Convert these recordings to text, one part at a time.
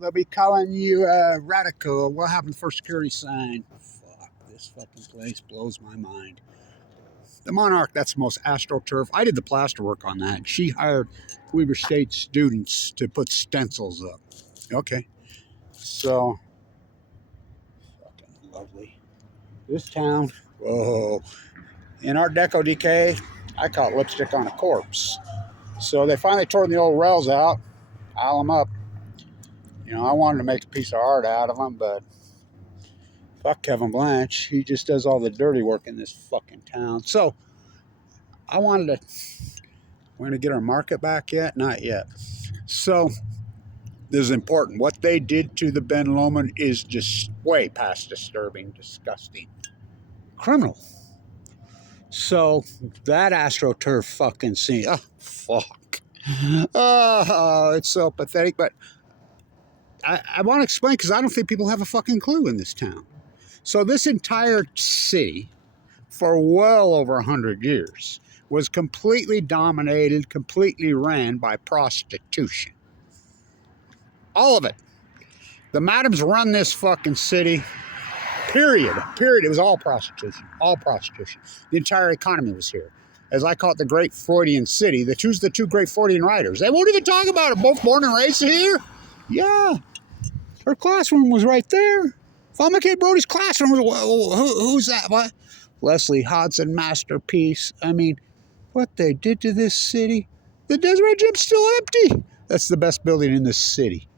They'll be calling you radical. What happened for security sign? Fuck, this fucking place blows my mind. The Monarch, that's the most astroturf. I did the plaster work on that. She hired Weber State students to put stencils up. Okay. So, fucking lovely. This town, whoa. In Art Deco decay, I call it lipstick on a corpse. So they finally tore the old rails out, pile them up. You know, I wanted to make a piece of art out of them, but fuck Kevin Blanch. He just does all the dirty work in this fucking town. So I wanted to, we're going to get our market back yet? Not yet. So this is important. What they did to the Ben Lomond is just way past disturbing, disgusting, criminal. So that AstroTurf fucking scene, oh, fuck. Oh, it's so pathetic, but I want to explain because I don't think people have a fucking clue in this town. So this entire city, for well over 100 years, was completely dominated, completely ran by prostitution. All of it. The madams run this fucking city, period. Period. It was all prostitution. All prostitution. The entire economy was here. As I call it, the Great Freudian City. Who's the two great Freudian writers? They won't even talk about it. Both born and raised here. Yeah. Her classroom was right there. Father K. Brody's classroom was, who's that? What? Leslie Hodson masterpiece. I mean, what they did to this city. The Desiree Gym's still empty. That's the best building in this city.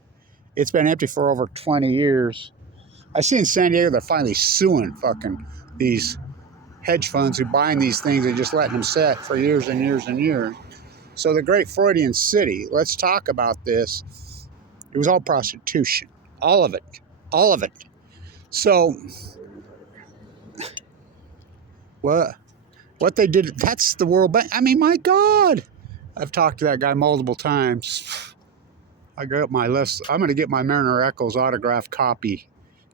It's been empty for over 20 years. I see in San Diego they're finally suing fucking these hedge funds who buying these things and just letting them sit for years and years and years. So the Great Freudian City, let's talk about this. It was all prostitution. All of it. All of it. So, what they did, that's the World Bank. I mean, my God. I've talked to that guy multiple times. I got my list. I'm going to get my Mariner Echoes autographed copy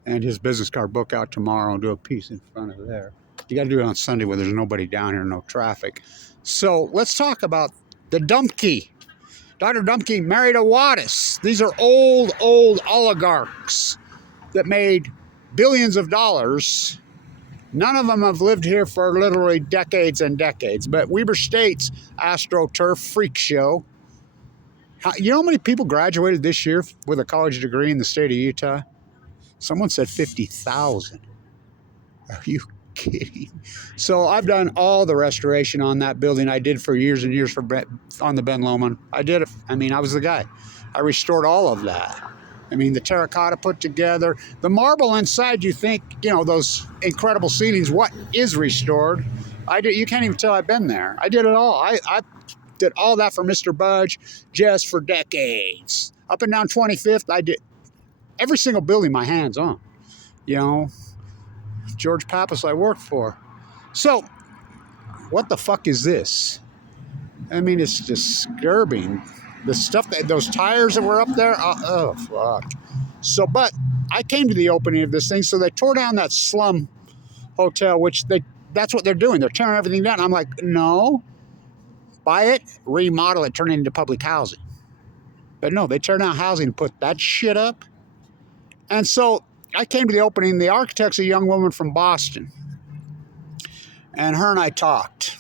and his business card book out tomorrow and do a piece in front of there. You got to do it on Sunday where there's nobody down here, no traffic. So, let's talk about the Dumpke. Dr. Dumpke married a Wattis. These are old oligarchs that made billions of dollars. None of them have lived here for literally decades and decades. But Weber State's AstroTurf freak show. You know how many people graduated this year with a college degree in the state of Utah? Someone said 50,000. Are you kidding? So I've done all the restoration on that building. I did for years and years on the Ben Lomond. I did it. I mean, I was the guy. I restored all of that. I mean, the terracotta put together. The marble inside, you think, you know, those incredible ceilings, what is restored? You can't even tell I've been there. I did it all. I did all that for Mr. Budge just for decades. Up and down 25th, I did every single building my hands on. You know, George Pappas I worked for. So, what the fuck is this? I mean, it's disturbing. The stuff, those tires that were up there, oh, fuck. So, but I came to the opening of this thing, so they tore down that slum hotel, which that's what they're doing. They're tearing everything down. I'm like, no. Buy it, remodel it, turn it into public housing. But no, they tear down housing and put that shit up. And so I came to the opening. The architect's a young woman from Boston. And her and I talked.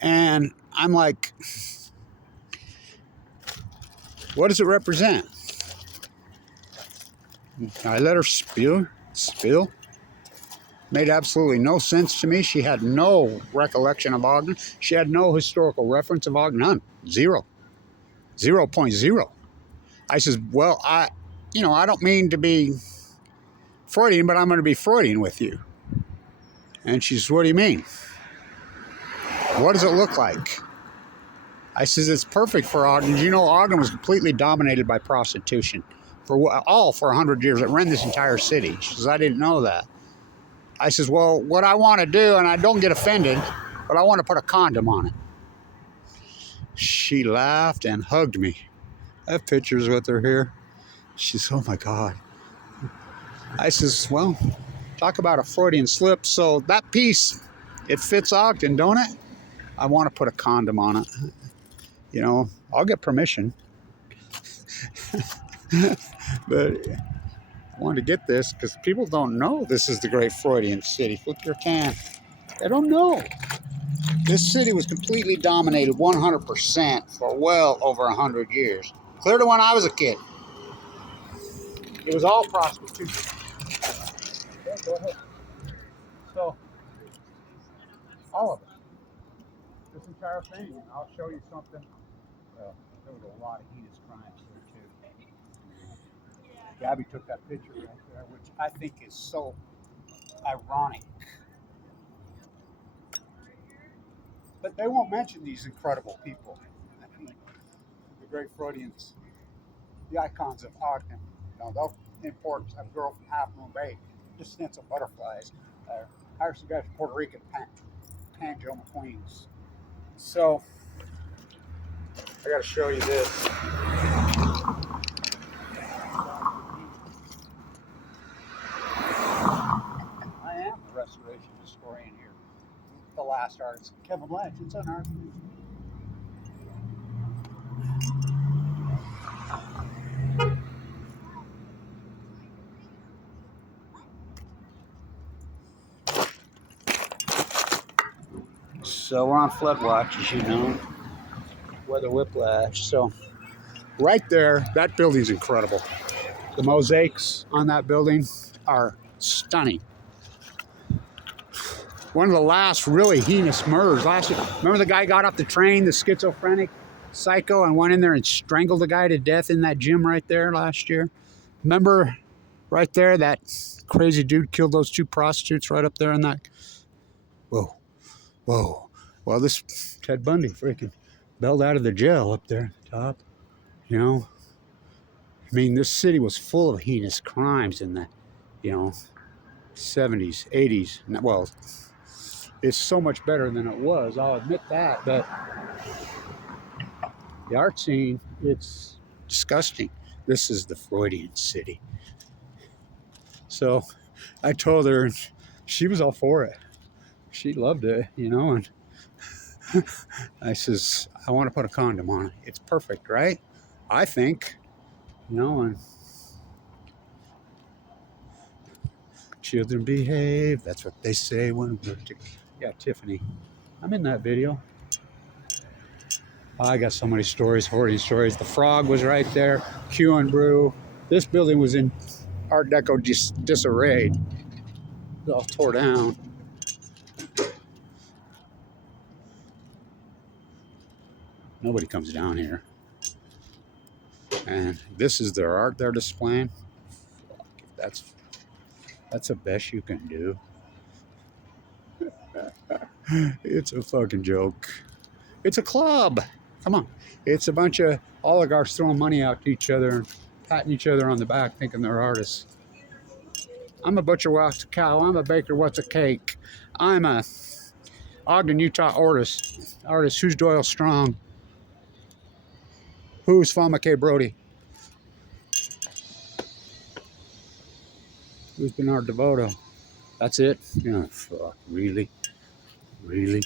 And I'm like, what does it represent? I let her spill. Made absolutely no sense to me. She had no recollection of Ogden. She had no historical reference of Ogden. None. Zero. 0.0. I says, well, I don't mean to be Freudian, but I'm going to be Freudian with you. And she says, what do you mean? What does it look like? I says, it's perfect for Ogden. You know, Ogden was completely dominated by prostitution for 100 years. It ran this entire city. She says, I didn't know that. I says, well, what I want to do, and I don't get offended, but I want to put a condom on it. She laughed and hugged me. I have pictures with her here. She says, oh my God. I says, well, talk about a Freudian slip. So that piece, it fits Ogden, don't it? I want to put a condom on it. You know, I'll get permission. But I wanted to get this because people don't know this is the great Freudian city. Flip your can. They don't know. This city was completely dominated 100% for well over 100 years. Clear to when I was a kid. It was all prostitution. Okay, go ahead. So, all of it. This entire thing. And I'll show you something. Well, there was a lot of heinous crimes there, too. Gabby took that picture right there, which I think is so ironic. But they won't mention these incredible people. I mean, the great Freudians, the icons of Ogden. You know, they'll import a girl from Half Moon Bay, just stencil butterflies. Hire some guys from Puerto Rican, Panjo McQueens. So, I got to show you this. I am the restoration historian here. The last artist, Kevin Blanch. It's an art. So we're on flood watch, as you know. Weather whiplash. So right there, that building's incredible. The mosaics on that building are stunning. One of the last really heinous murders. Remember the guy got off the train, the schizophrenic psycho, and went in there and strangled the guy to death in that gym right there last year? Remember right there, that crazy dude killed those two prostitutes right up there in that? Whoa, whoa. Well, this Ted Bundy freaking bailed out of the jail up there at the top, you know? I mean, this city was full of heinous crimes in the, 70s, 80s. Well, it's so much better than it was, I'll admit that, but the art scene, it's disgusting. This is the Freudian city. So I told her, and she was all for it. She loved it, and I says, I want to put a condom on it. It's perfect, right? I think, and children behave. That's what they say when we're together. Yeah, Tiffany. I'm in that video. I got so many stories, hoarding stories. The Frog was right there. Q and Brew. This building was in Art Deco disarray. It was all tore down. Nobody comes down here. And this is their art they're displaying. That's the best you can do. It's a fucking joke. It's a club. Come on. It's a bunch of oligarchs throwing money out to each other and patting each other on the back thinking they're artists. I'm a butcher, what's a cow? I'm a baker, what's a cake? I'm a Ogden, Utah artist. Who's Doyle Strong? Who's Fama K. Brody? Who's Bernard DeVoto? That's it? Fuck, really? Really?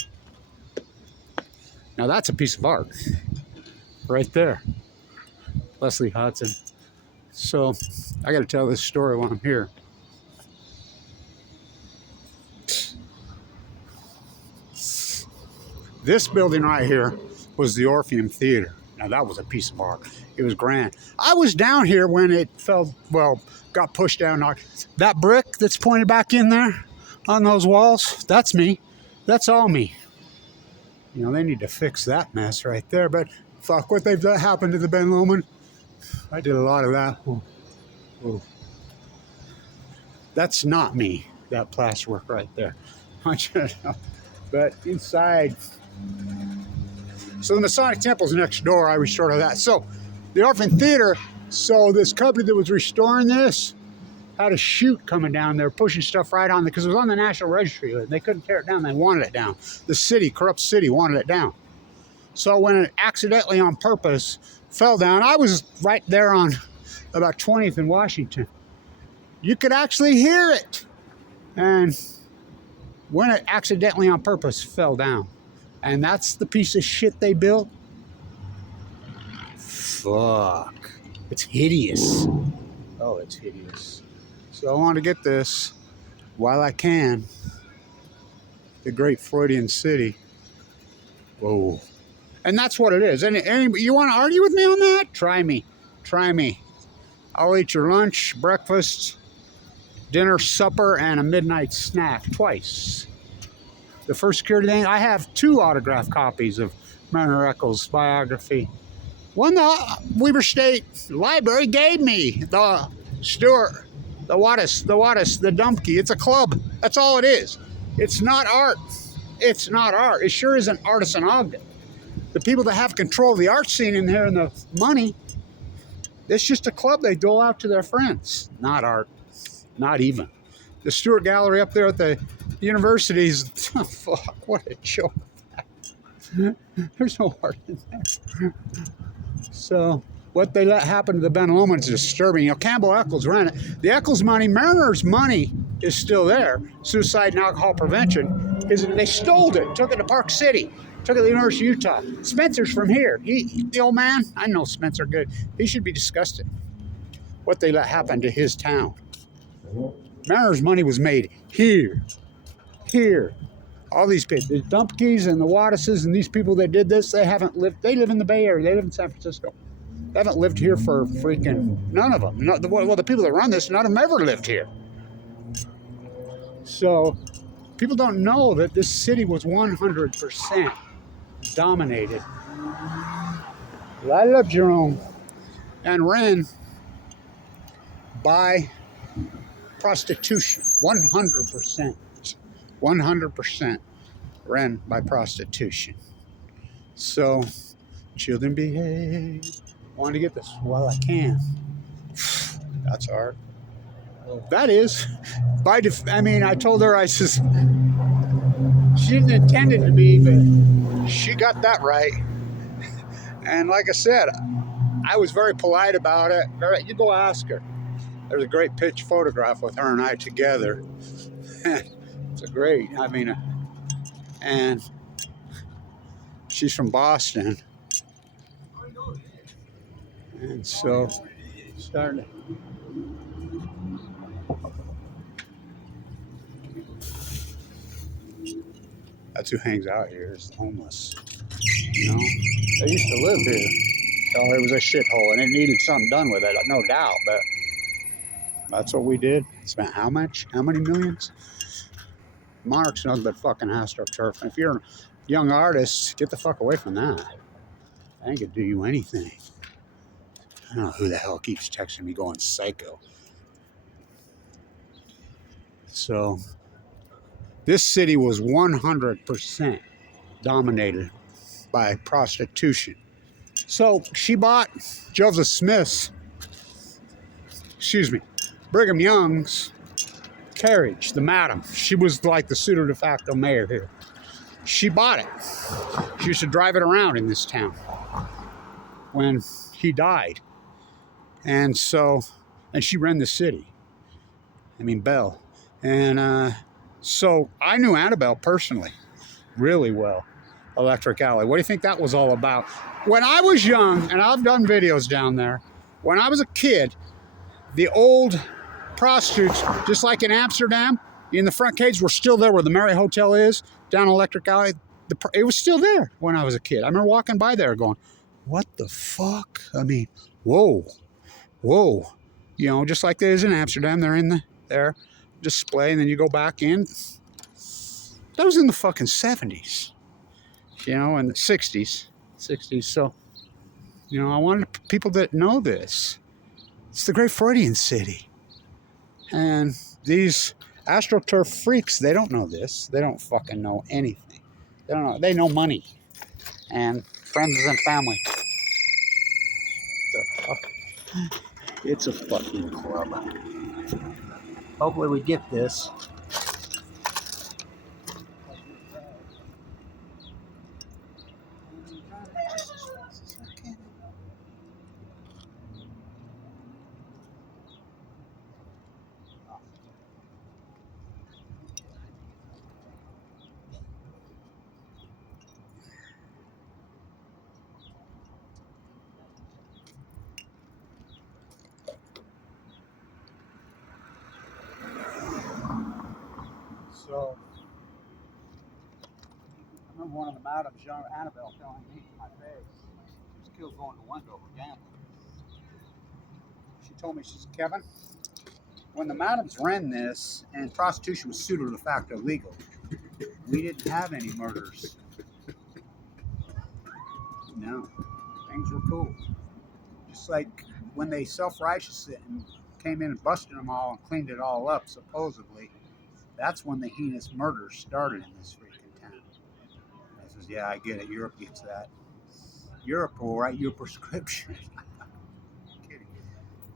Now that's a piece of art. Right there. Leslie Hudson. So, I gotta tell this story while I'm here. This building right here was the Orpheum Theater. Now that was a piece of art. It was grand. I was down here when it got pushed down. That brick that's pointed back in there on those walls, that's me. That's all me. They need to fix that mess right there. But fuck what they've let happen to the Ben Lomond. I did a lot of that. Ooh. That's not me, that plasterwork right there. But inside. So the Masonic Temple's next door. I restored all that. So the Orpheum Theater, so this company that was restoring this had a chute coming down there, pushing stuff right on there, because it was on the National Registry. They couldn't tear it down. They wanted it down. The city, corrupt city, wanted it down. So when it accidentally on purpose fell down, I was right there on about 20th in Washington. You could actually hear it. And when it accidentally on purpose fell down, and that's the piece of shit they built. Fuck. It's hideous. Oh, it's hideous. So I want to get this while I can. The great Freudian city. Whoa. And that's what it is. And you want to argue with me on that? Try me. Try me. I'll eat your lunch, breakfast, dinner, supper, and a midnight snack twice. The first security thing, I have 2 autographed copies of Mariner Eccles' biography. One the Weber State Library gave me. The Stewart, the Wattis, the Dumpke. It's a club. That's all it is. It's not art. It's not art. It sure isn't ART-ISAN Ogden. The people that have control of the art scene in here and the money, it's just a club they dole out to their friends. Not art. Not even. The Stewart Gallery up there at the universities, oh, fuck, what a joke. There's no art in there. So what they let happen to the Ben Lomond is disturbing. You know, Campbell Eccles ran it. The Eccles money, Mariner's money is still there. Suicide and alcohol prevention. They stole it, took it to Park City, took it to the University of Utah. Spencer's from here. The old man, I know Spencer good. He should be disgusted. What they let happen to his town. Mariner's money was made here. Here. All these people, the Dumpkes and the Wattises and these people that did this, they haven't lived, they live in the Bay Area, they live in San Francisco. They haven't lived here for freaking, none of them. Well, the people that run this, none of them ever lived here. So, people don't know that this city was 100% dominated. I love Jerome and ran by prostitution, 100%. 100% ran by prostitution. So, children behave. I want to get this while I can. That's art. That is. I mean, I told her, I says, she didn't intend it to be, but she got that right. And like I said, I was very polite about it. You go ask her. There's a great pitch photograph with her and I together. It's a great, I mean, and she's from Boston. And so, starting. That's who hangs out here, is the homeless. You know? They used to live here. So it was a shithole, and it needed something done with it, no doubt, but that's what we did. Spent how much? How many millions? Monarch's nothing but fucking astroturf. And if you're a young artist, get the fuck away from that. That ain't gonna do you anything. I don't know who the hell keeps texting me going psycho. So, this city was 100% dominated by prostitution. So, she bought Joseph Smith's, Brigham Young's carriage, the madam. She was like the pseudo de facto mayor here. She bought it. She used to drive it around in this town when he died. And so, and she ran the city. I mean, Belle. And so I knew Annabelle personally really well. Electric Alley. What do you think that was all about? When I was young, and I've done videos down there, when I was a kid, the old prostitutes, just like in Amsterdam, in the front cage, were still there where the Marriott Hotel is, down Electric Alley. It was still there when I was a kid. I remember walking by there going, what the fuck? I mean, whoa. Whoa. You know, just like there is in Amsterdam, they're in their display, and then you go back in. That was in the fucking 70s, you know, and the 60s. So, you know, I wanted people that know this. It's the great Freudian city. And these AstroTurf freaks, they don't know this. They don't fucking know anything. They don't know. They know money and friends and family. The fuck? It's a fucking club. Hopefully we get this. So I remember one of the madams, young Annabelle, telling me to my face, she was killed going to Wendover gambling. She told me, she said, Kevin, when the madams ran this and prostitution was pseudo de facto legal, we didn't have any murders. No, things were cool. Just like when they self-righteous and came in and busted them all and cleaned it all up, supposedly, that's when the heinous murders started in this freaking town. I says, yeah, I get it. Europe gets that. Europe will write you a prescription. I'm kidding.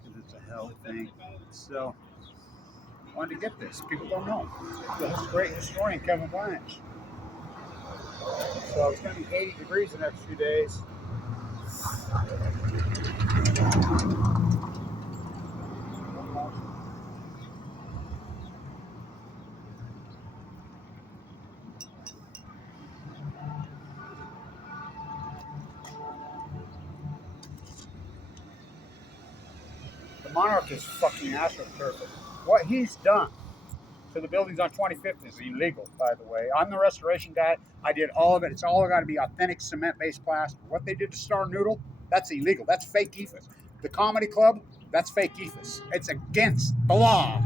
Because it's a hell thing. So, I wanted to get this. People don't know. This great historian, Kevin Blanch. So, it's going to be 80 degrees the next few days. The monarch is fucking astroturfing. What he's done to the buildings on 25th is illegal, by the way. I'm the restoration guy. I did all of it. It's all got to be authentic cement-based plaster. What they did to Star Noodle, that's illegal. That's fake EFS. The Comedy Club, that's fake EFS. It's against the law,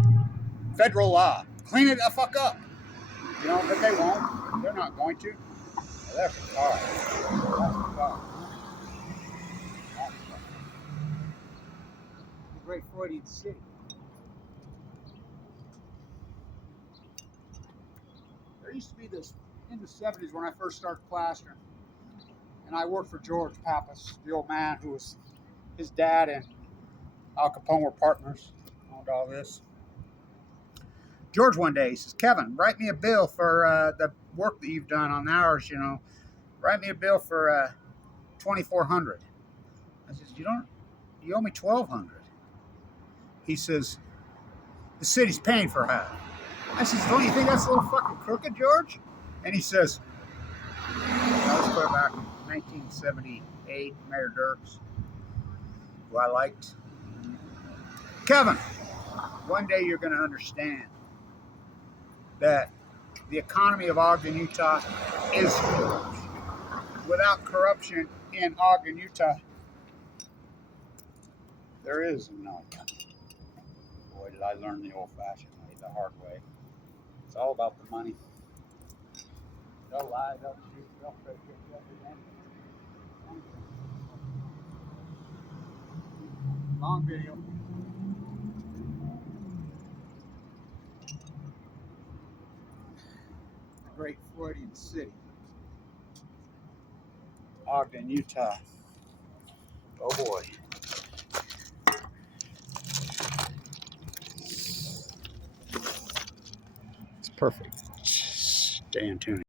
federal law. Clean it the fuck up. You know, but they won't. They're not going to. Well, that's a car. That's a car. The great Freudian city. There used to be this in the 70s when I first started plastering, and I worked for George Pappas, the old man who was his dad and Al Capone were partners, owned all this. George one day, he says, Kevin, write me a bill for the work that you've done on hours, you know. Write me a bill for $2,400. I says, you owe me $1,200. He says, the city's paying for half. I says, don't you think that's a little fucking crooked, George? And he says, that was clear back in 1978, Mayor Dirks, who I liked. Kevin, one day you're going to understand that the economy of Ogden, Utah is corruption. Without corruption in Ogden, Utah, there is no. Boy, did I learn the old-fashioned way, the hard way. It's all about the money. They'll lie, they'll shoot, they'll fake it, they'll do anything. Long video. The great Freudian city. Ogden, Utah. Oh boy. It's perfect. Stay in tune.